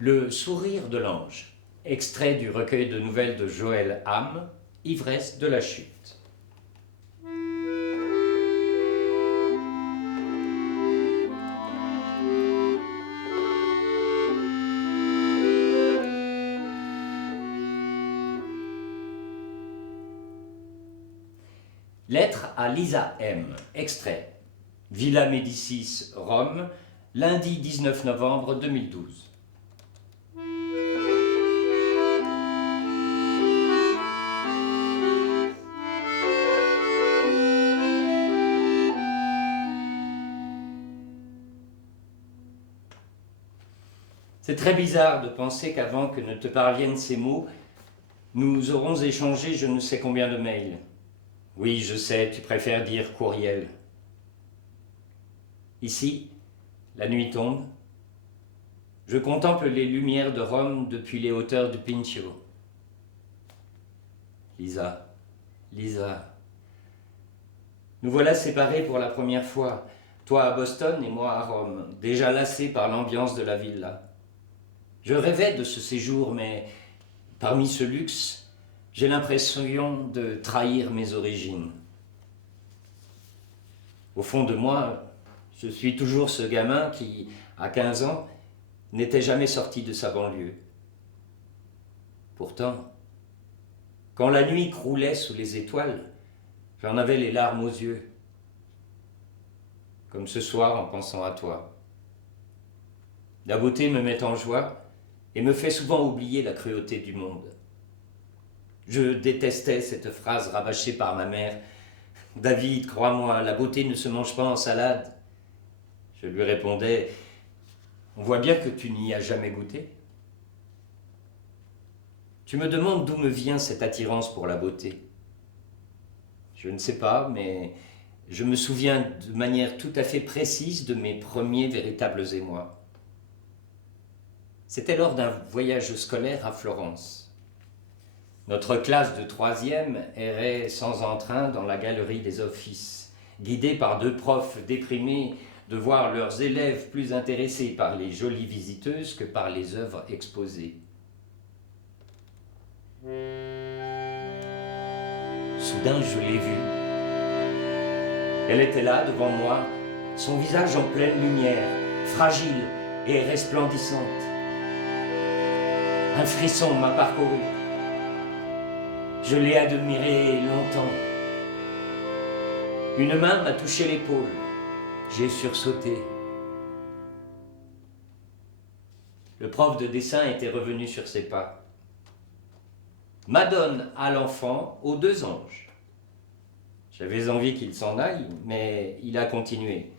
Le sourire de l'ange, extrait du recueil de nouvelles de Joël Ham, Ivresse de la chute. Lettre à Lisa M. Extrait. Villa Médicis, Rome, lundi 19 novembre 2012. C'est très bizarre de penser qu'avant que ne te parviennent ces mots, nous aurons échangé je ne sais combien de mails. Oui, je sais, tu préfères dire courriel. Ici, la nuit tombe. Je contemple les lumières de Rome depuis les hauteurs du Pincio. Lisa, Lisa, nous voilà séparés pour la première fois, toi à Boston et moi à Rome, déjà lassés par l'ambiance de la villa. Je rêvais de ce séjour, mais parmi ce luxe, j'ai l'impression de trahir mes origines. Au fond de moi, je suis toujours ce gamin qui, à 15 ans, n'était jamais sorti de sa banlieue. Pourtant, quand la nuit croulait sous les étoiles, j'en avais les larmes aux yeux, comme ce soir en pensant à toi. La beauté me met en joie et me fait souvent oublier la cruauté du monde. Je détestais cette phrase rabâchée par ma mère. « David, crois-moi, la beauté ne se mange pas en salade. » Je lui répondais « On voit bien que tu n'y as jamais goûté. » Tu me demandes d'où me vient cette attirance pour la beauté. Je ne sais pas, mais je me souviens de manière tout à fait précise de mes premiers véritables émois. C'était lors d'un voyage scolaire à Florence. Notre classe de 3e errait sans entrain dans la galerie des offices, guidée par 2 profs déprimés de voir leurs élèves plus intéressés par les jolies visiteuses que par les œuvres exposées. Soudain, je l'ai vue. Elle était là, devant moi, son visage en pleine lumière, fragile et resplendissante. Un frisson m'a parcouru. Je l'ai admirée longtemps. Une main m'a touché l'épaule. J'ai sursauté. Le prof de dessin était revenu sur ses pas. Madone à l'enfant aux 2 anges. J'avais envie qu'il s'en aille, mais il a continué.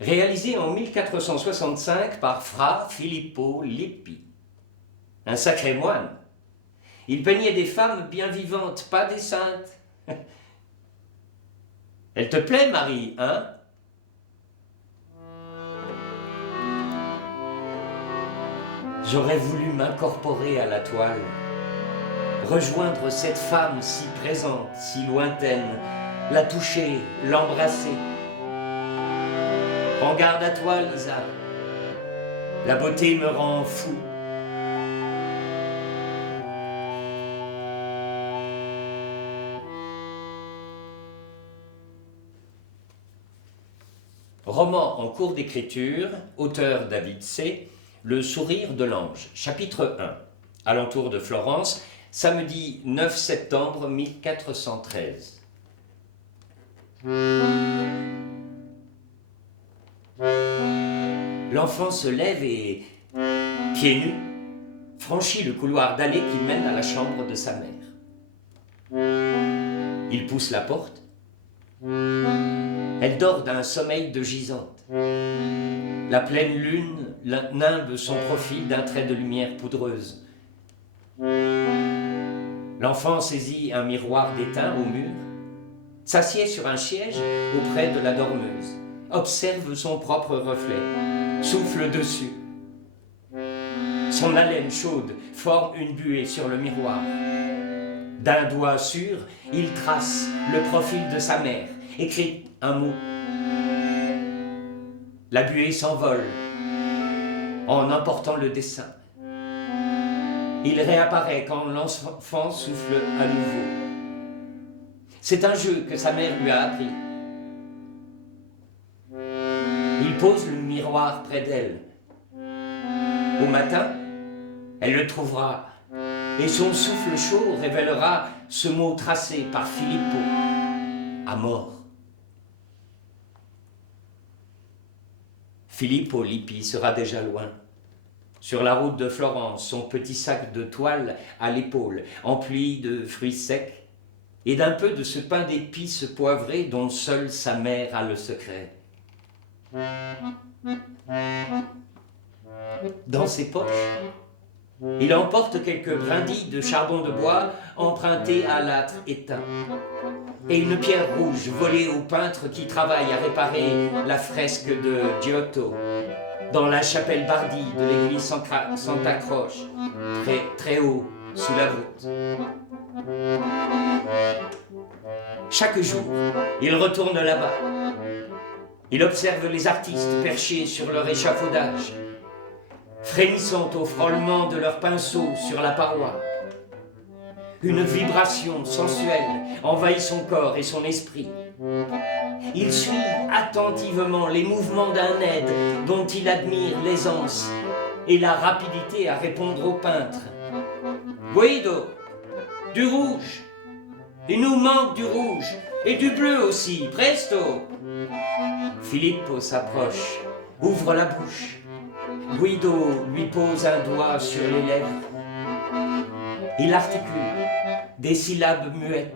Réalisé en 1465 par Fra Filippo Lippi. Un sacré moine. Il peignait des femmes bien vivantes, pas des saintes. Elle te plaît, Marie, hein? J'aurais voulu m'incorporer à la toile, rejoindre cette femme si présente, si lointaine, la toucher, l'embrasser. Prends garde à toi, Lisa. La beauté me rend fou. Roman en cours d'écriture, auteur David C. Le sourire de l'ange, chapitre 1. Alentour de Florence, samedi 9 septembre 1413. L'enfant se lève et, pieds nus, franchit le couloir d'allée qui mène à la chambre de sa mère. Il pousse la porte. Elle dort d'un sommeil de gisante. La pleine lune nimbe son profil d'un trait de lumière poudreuse. L'enfant saisit un miroir d'étain au mur, s'assied sur un siège auprès de la dormeuse, observe son propre reflet, souffle dessus. Son haleine chaude forme une buée sur le miroir. D'un doigt sûr, il trace le profil de sa mère, écrit un mot. La buée s'envole en emportant le dessin. Il réapparaît quand l'enfant souffle à nouveau. C'est un jeu que sa mère lui a appris. Il pose le miroir près d'elle. Au matin, elle le trouvera et son souffle chaud révélera ce mot tracé par Filippo, à mort. Filippo Lippi sera déjà loin. Sur la route de Florence, son petit sac de toile à l'épaule, empli de fruits secs et d'un peu de ce pain d'épices poivré dont seule sa mère a le secret. Dans ses poches, il emporte quelques brindilles de charbon de bois empruntées à l'âtre éteint et une pierre rouge volée au peintre qui travaille à réparer la fresque de Giotto dans la chapelle Bardi de l'église Santa Croce, très haut sous la voûte. Chaque jour, il retourne là-bas. Il observe les artistes perchés sur leur échafaudage, frémissant au frôlement de leurs pinceaux sur la paroi. Une vibration sensuelle envahit son corps et son esprit. Il suit attentivement les mouvements d'un aide dont il admire l'aisance et la rapidité à répondre au peintre. « Guido, du rouge! Il nous manque du rouge et du bleu aussi, presto !» Filippo s'approche, ouvre la bouche. Guido lui pose un doigt sur les lèvres. Il articule des syllabes muettes.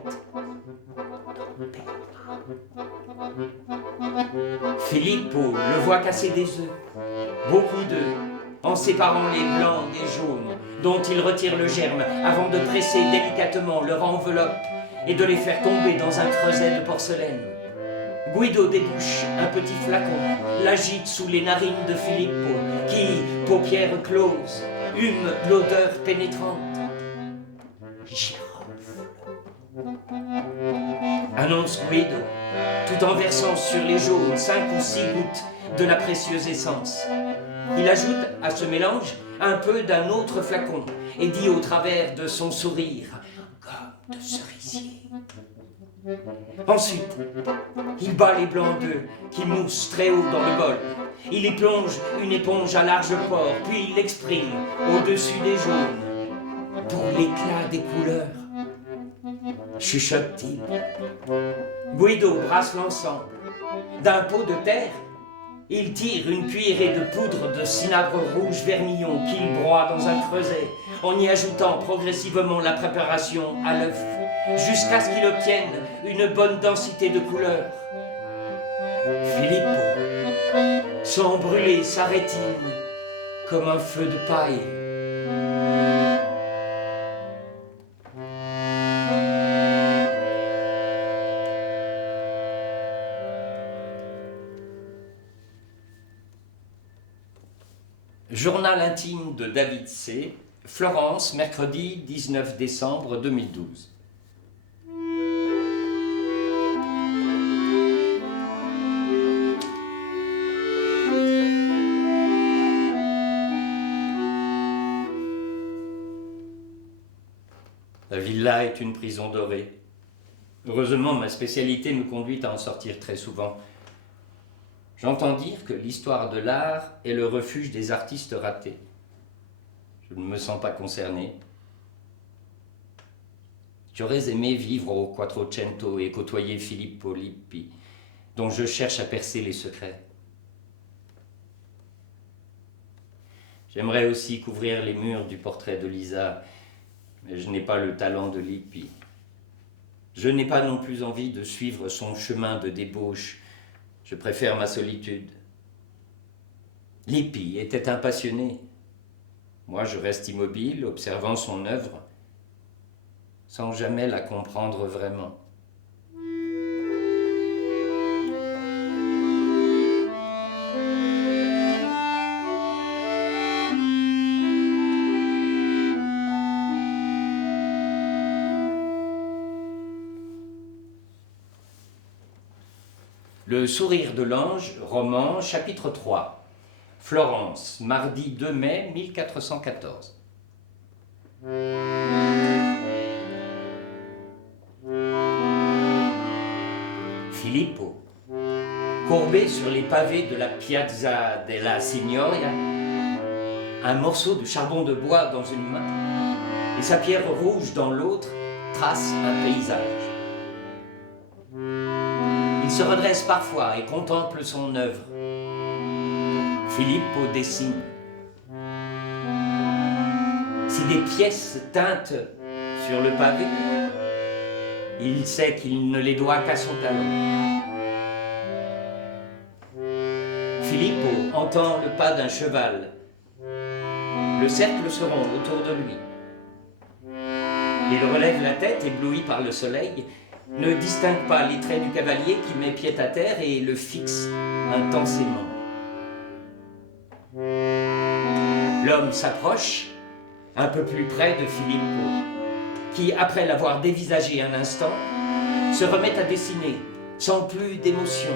Filippo le voit casser des œufs, beaucoup d'œufs, en séparant les blancs des jaunes, dont il retire le germe avant de presser délicatement leur enveloppe et de les faire tomber dans un creuset de porcelaine. Guido débouche un petit flacon, l'agite sous les narines de Filippo, qui, paupières closes, hume l'odeur pénétrante. Girofle, annonce Guido, tout en versant sur les jaunes 5 ou 6 gouttes de la précieuse essence. Il ajoute à ce mélange un peu d'un autre flacon et dit au travers de son sourire « gomme de cerisier ». Ensuite, il bat les blancs d'œufs qui moussent très haut dans le bol. Il y plonge une éponge à large port, puis il l'exprime au-dessus des jaunes. Pour l'éclat des couleurs, chuchote-t-il. Guido brasse l'ensemble. D'un pot de terre, il tire une cuillerée de poudre de cinabre rouge vermillon qu'il broie dans un creuset, en y ajoutant progressivement la préparation à l'œuf, jusqu'à ce qu'il obtienne une bonne densité de couleurs. Filippo sent brûler sa rétine comme un feu de paille. Journal intime de David C. Florence, mercredi 19 décembre 2012. La villa est une prison dorée. Heureusement, ma spécialité nous conduit à en sortir très souvent. J'entends dire que l'histoire de l'art est le refuge des artistes ratés. Je ne me sens pas concerné. J'aurais aimé vivre au Quattrocento et côtoyer Filippo Lippi, dont je cherche à percer les secrets. J'aimerais aussi couvrir les murs du portrait de Lisa, mais je n'ai pas le talent de Lippi. Je n'ai pas non plus envie de suivre son chemin de débauche. Je préfère ma solitude. Lippi était un passionné. Moi, je reste immobile, observant son œuvre, sans jamais la comprendre vraiment. Le sourire de l'ange, roman, chapitre 3. Florence, mardi 2 mai 1414. Filippo, courbé sur les pavés de la Piazza della Signoria, un morceau de charbon de bois dans une main et sa pierre rouge dans l'autre, trace un paysage. Il se redresse parfois et contemple son œuvre. Filippo dessine. Si des pièces teintent sur le pavé, il sait qu'il ne les doit qu'à son talent. Filippo entend le pas d'un cheval. Le cercle se rond autour de lui. Il relève la tête, ébloui par le soleil, ne distingue pas les traits du cavalier qui met pied à terre et le fixe intensément. L'homme s'approche, un peu plus près de Filippo, qui, après l'avoir dévisagé un instant, se remet à dessiner, sans plus d'émotion.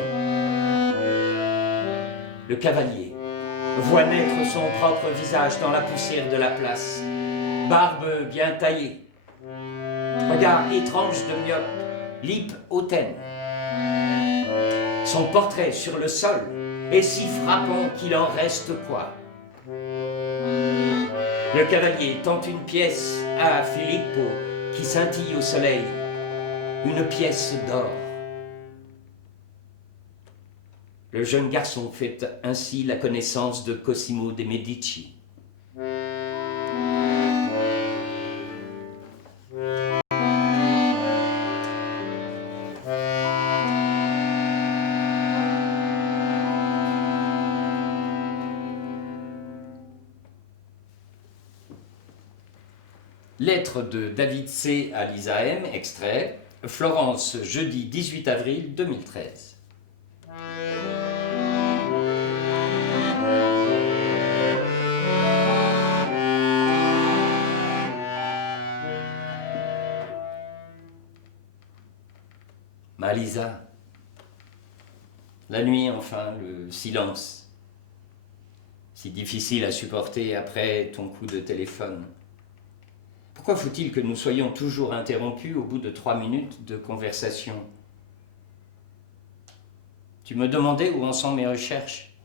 Le cavalier voit naître son propre visage dans la poussière de la place, barbe bien taillée, regard étrange de myope, lippe hautaine. Son portrait sur le sol est si frappant qu'il en reste quoi. Le cavalier tente une pièce à Filippo qui scintille au soleil, une pièce d'or. Le jeune garçon fait ainsi la connaissance de Cosimo de' Medici. Lettre de David C. à Lisa M. Extrait. Florence, jeudi 18 avril 2013. Ma Lisa, la nuit enfin, le silence, si difficile à supporter après ton coup de téléphone. Pourquoi faut-il que nous soyons toujours interrompus au bout de 3 minutes de conversation? Tu me demandais où en sont mes recherches.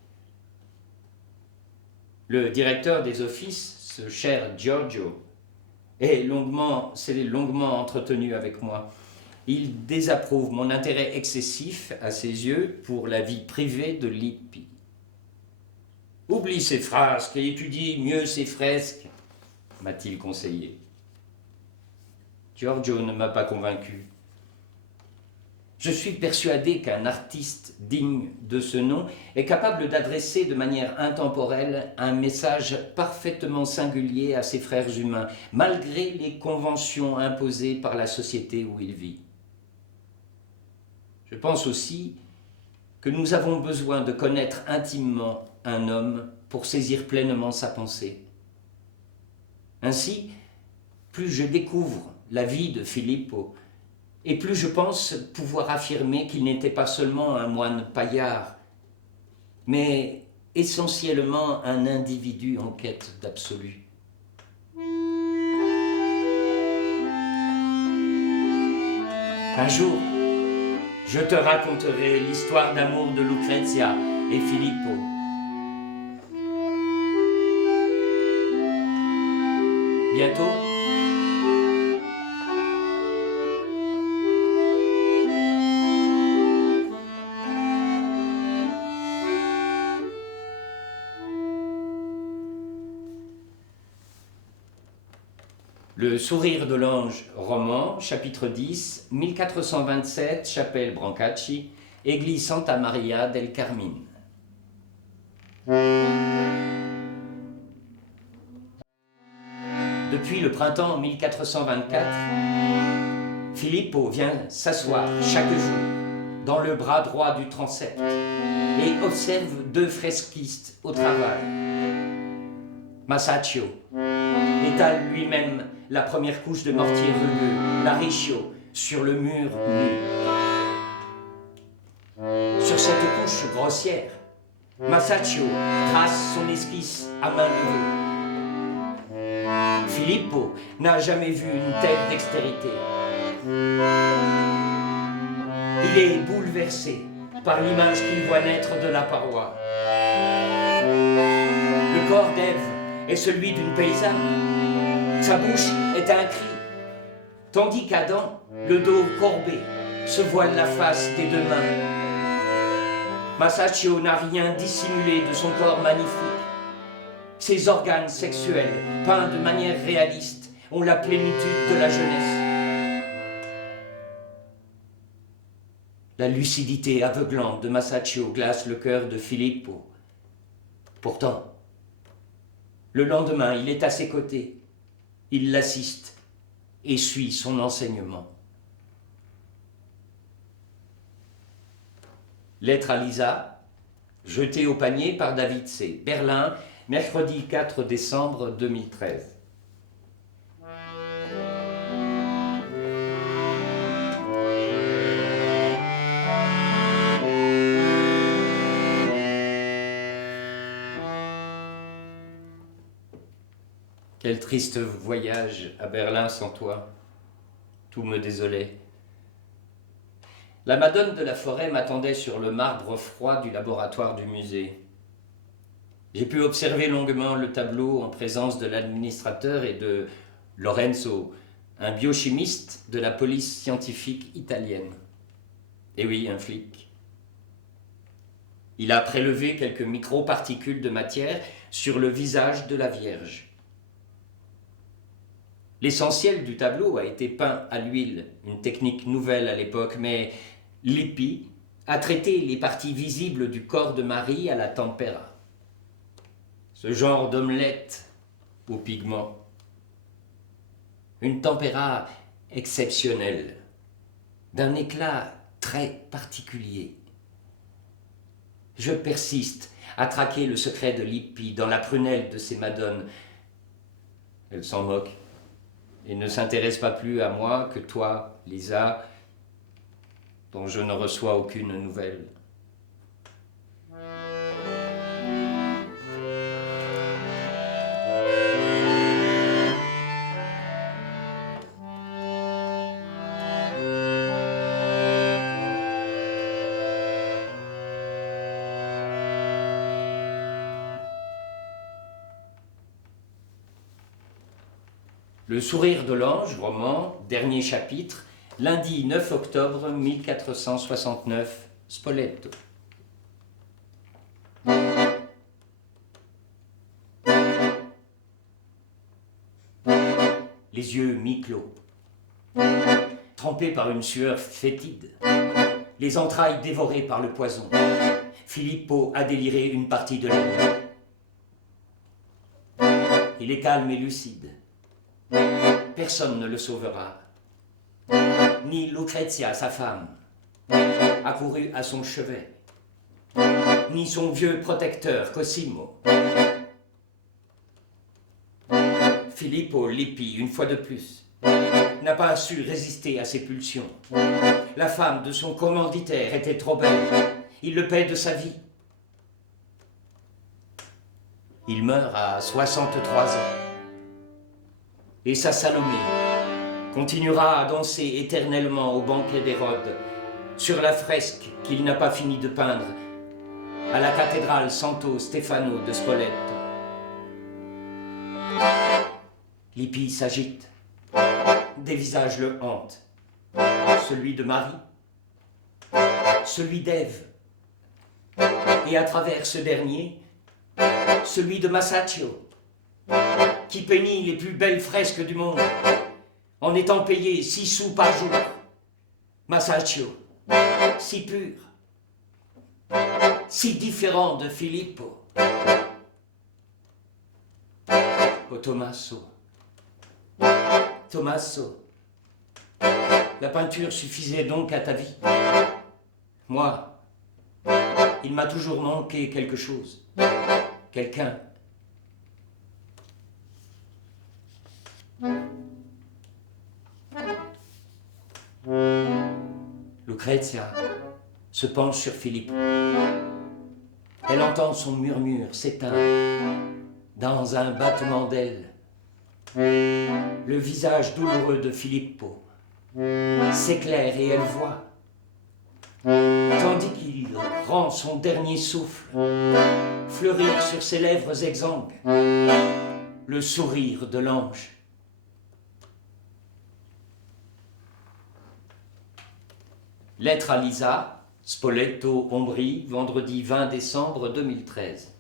Le directeur des offices, ce cher Giorgio, s'est longuement entretenu avec moi. Il désapprouve mon intérêt excessif, à ses yeux, pour la vie privée de Lippi. Oublie ses frasques et étudie mieux ses fresques, m'a-t-il conseillé. Giorgio ne m'a pas convaincu. Je suis persuadé qu'un artiste digne de ce nom est capable d'adresser de manière intemporelle un message parfaitement singulier à ses frères humains, malgré les conventions imposées par la société où il vit. Je pense aussi que nous avons besoin de connaître intimement un homme pour saisir pleinement sa pensée. Ainsi, plus je découvre la vie de Filippo, et plus je pense pouvoir affirmer qu'il n'était pas seulement un moine paillard, mais essentiellement un individu en quête d'absolu. Un jour, je te raconterai l'histoire d'amour de Lucrezia et Filippo. Bientôt, Le sourire de l'ange roman, chapitre 10, 1427, chapelle Brancacci, église Santa Maria del Carmine. Depuis le printemps 1424, Filippo vient s'asseoir chaque jour dans le bras droit du transept et observe 2 fresquistes au travail. Masaccio étale lui-même la première couche de mortier rugueux, la Riccio, sur le mur nu. Sur cette couche grossière, Masaccio trace son esquisse à main levée. Filippo n'a jamais vu une telle dextérité. Il est bouleversé par l'image qu'il voit naître de la paroi. Le corps d'Ève est celui d'une paysanne. Sa bouche est un cri, tandis qu'Adam, le dos courbé, se voile la face des deux mains. Masaccio n'a rien dissimulé de son corps magnifique. Ses organes sexuels, peints de manière réaliste, ont la plénitude de la jeunesse. La lucidité aveuglante de Masaccio glace le cœur de Filippo. Pourtant, le lendemain, il est à ses côtés. Il l'assiste et suit son enseignement. Lettre à Lisa, jetée au panier par David C. Berlin, mercredi 4 décembre 2013. Quel triste voyage à Berlin sans toi. Tout me désolait. La Madone de la Forêt m'attendait sur le marbre froid du laboratoire du musée. J'ai pu observer longuement le tableau en présence de l'administrateur et de Lorenzo, un biochimiste de la police scientifique italienne. Et oui, un flic. Il a prélevé quelques microparticules de matière sur le visage de la Vierge. L'essentiel du tableau a été peint à l'huile, une technique nouvelle à l'époque, mais Lippi a traité les parties visibles du corps de Marie à la tempéra. Ce genre d'omelette aux pigments. Une tempéra exceptionnelle, d'un éclat très particulier. Je persiste à traquer le secret de Lippi dans la prunelle de ces madones. Elle s'en moque et ne s'intéresse pas plus à moi que toi, Lisa, dont je ne reçois aucune nouvelle. Le sourire de l'ange, roman, dernier chapitre, lundi 9 octobre 1469, Spoleto. Les yeux mi-clos, trempés par une sueur fétide, les entrailles dévorées par le poison, Filippo a déliré une partie de la nuit. Il est calme et lucide. Personne ne le sauvera. Ni Lucrezia, sa femme, accourue à son chevet, ni son vieux protecteur, Cosimo. Filippo Lippi, une fois de plus, n'a pas su résister à ses pulsions. La femme de son commanditaire était trop belle. Il le paie de sa vie. Il meurt à 63 ans. Et sa Salomé continuera à danser éternellement au banquet d'Hérode, sur la fresque qu'il n'a pas fini de peindre, à la cathédrale Santo Stefano de Spoleto. Lippi s'agite, des visages le hantent, celui de Marie, celui d'Ève, et à travers ce dernier, celui de Masaccio, qui peignit les plus belles fresques du monde, en étant payé 6 sous par jour. Masaccio, si pur, si différent de Filippo. Oh Tommaso, Tommaso, la peinture suffisait donc à ta vie. Moi, il m'a toujours manqué quelque chose, quelqu'un. Lucrezia se penche sur Filippo. Elle entend son murmure s'éteindre dans un battement d'ailes. Le visage douloureux de Filippo s'éclaire et elle voit, tandis qu'il rend son dernier souffle, fleurir sur ses lèvres exsangues le sourire de l'ange. Lettre à Lisa, Spoleto, Ombrie, vendredi 20 décembre 2013.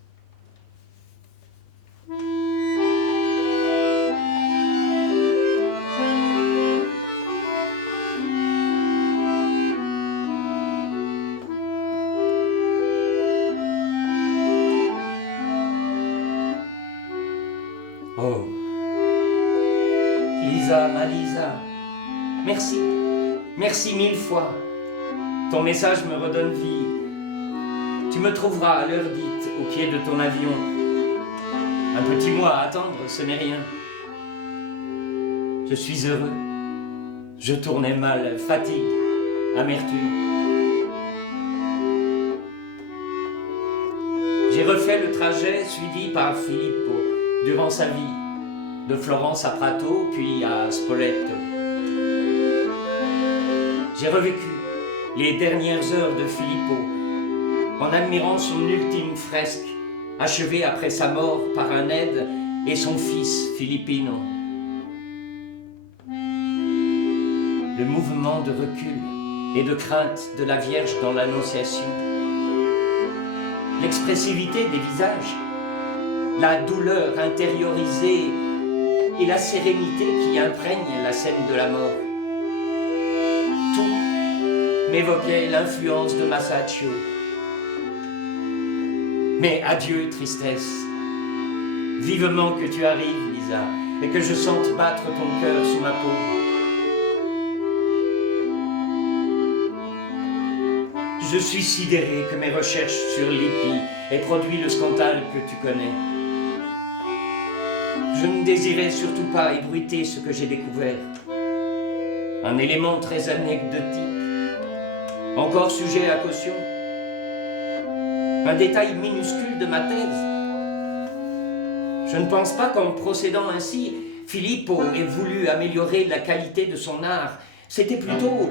Oh, Lisa, ma Lisa, merci, merci mille fois. Ton message me redonne vie. Tu me trouveras à l'heure dite au pied de ton avion. Un petit mois à attendre, ce n'est rien. Je suis heureux. Je tournais mal, fatigue, amertume. J'ai refait le trajet suivi par Filippo durant sa vie, de Florence à Prato, puis à Spoleto. J'ai revécu les dernières heures de Filippo en admirant son ultime fresque, achevée après sa mort par un aide et son fils Filippino. Le mouvement de recul et de crainte de la Vierge dans l'Annonciation, l'expressivité des visages, la douleur intériorisée et la sérénité qui imprègne la scène de la mort. Tout m'évoquait l'influence de Masaccio. Mais adieu, tristesse. Vivement que tu arrives, Lisa, et que je sente battre ton cœur sous ma peau. Je suis sidéré que mes recherches sur Lippi aient produit le scandale que tu connais. Je ne désirais surtout pas ébruiter ce que j'ai découvert. Un élément très anecdotique, encore sujet à caution. Un détail minuscule de ma thèse. Je ne pense pas qu'en procédant ainsi, Filippo ait voulu améliorer la qualité de son art. C'était plutôt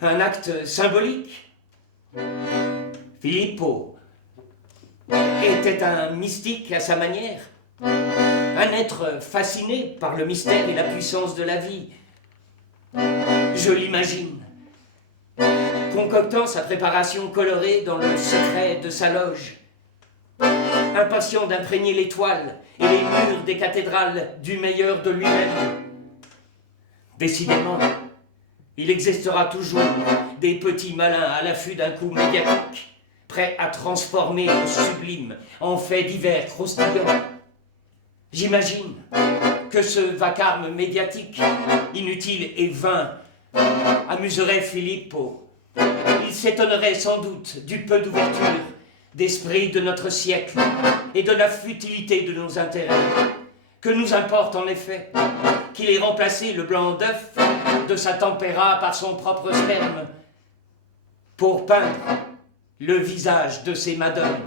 un acte symbolique. Filippo était un mystique à sa manière, un être fasciné par le mystère et la puissance de la vie. Je l'imagine, concoctant sa préparation colorée dans le secret de sa loge, impatient d'imprégner l'étoile et les murs des cathédrales du meilleur de lui-même. Décidément, il existera toujours des petits malins à l'affût d'un coup médiatique, prêts à transformer le sublime en faits divers croustillants. J'imagine que ce vacarme médiatique, inutile et vain, amuserait Filippo. Il s'étonnerait sans doute du peu d'ouverture d'esprit de notre siècle et de la futilité de nos intérêts. Que nous importe en effet qu'il ait remplacé le blanc d'œuf de sa tempéra par son propre sperme pour peindre le visage de ces madones.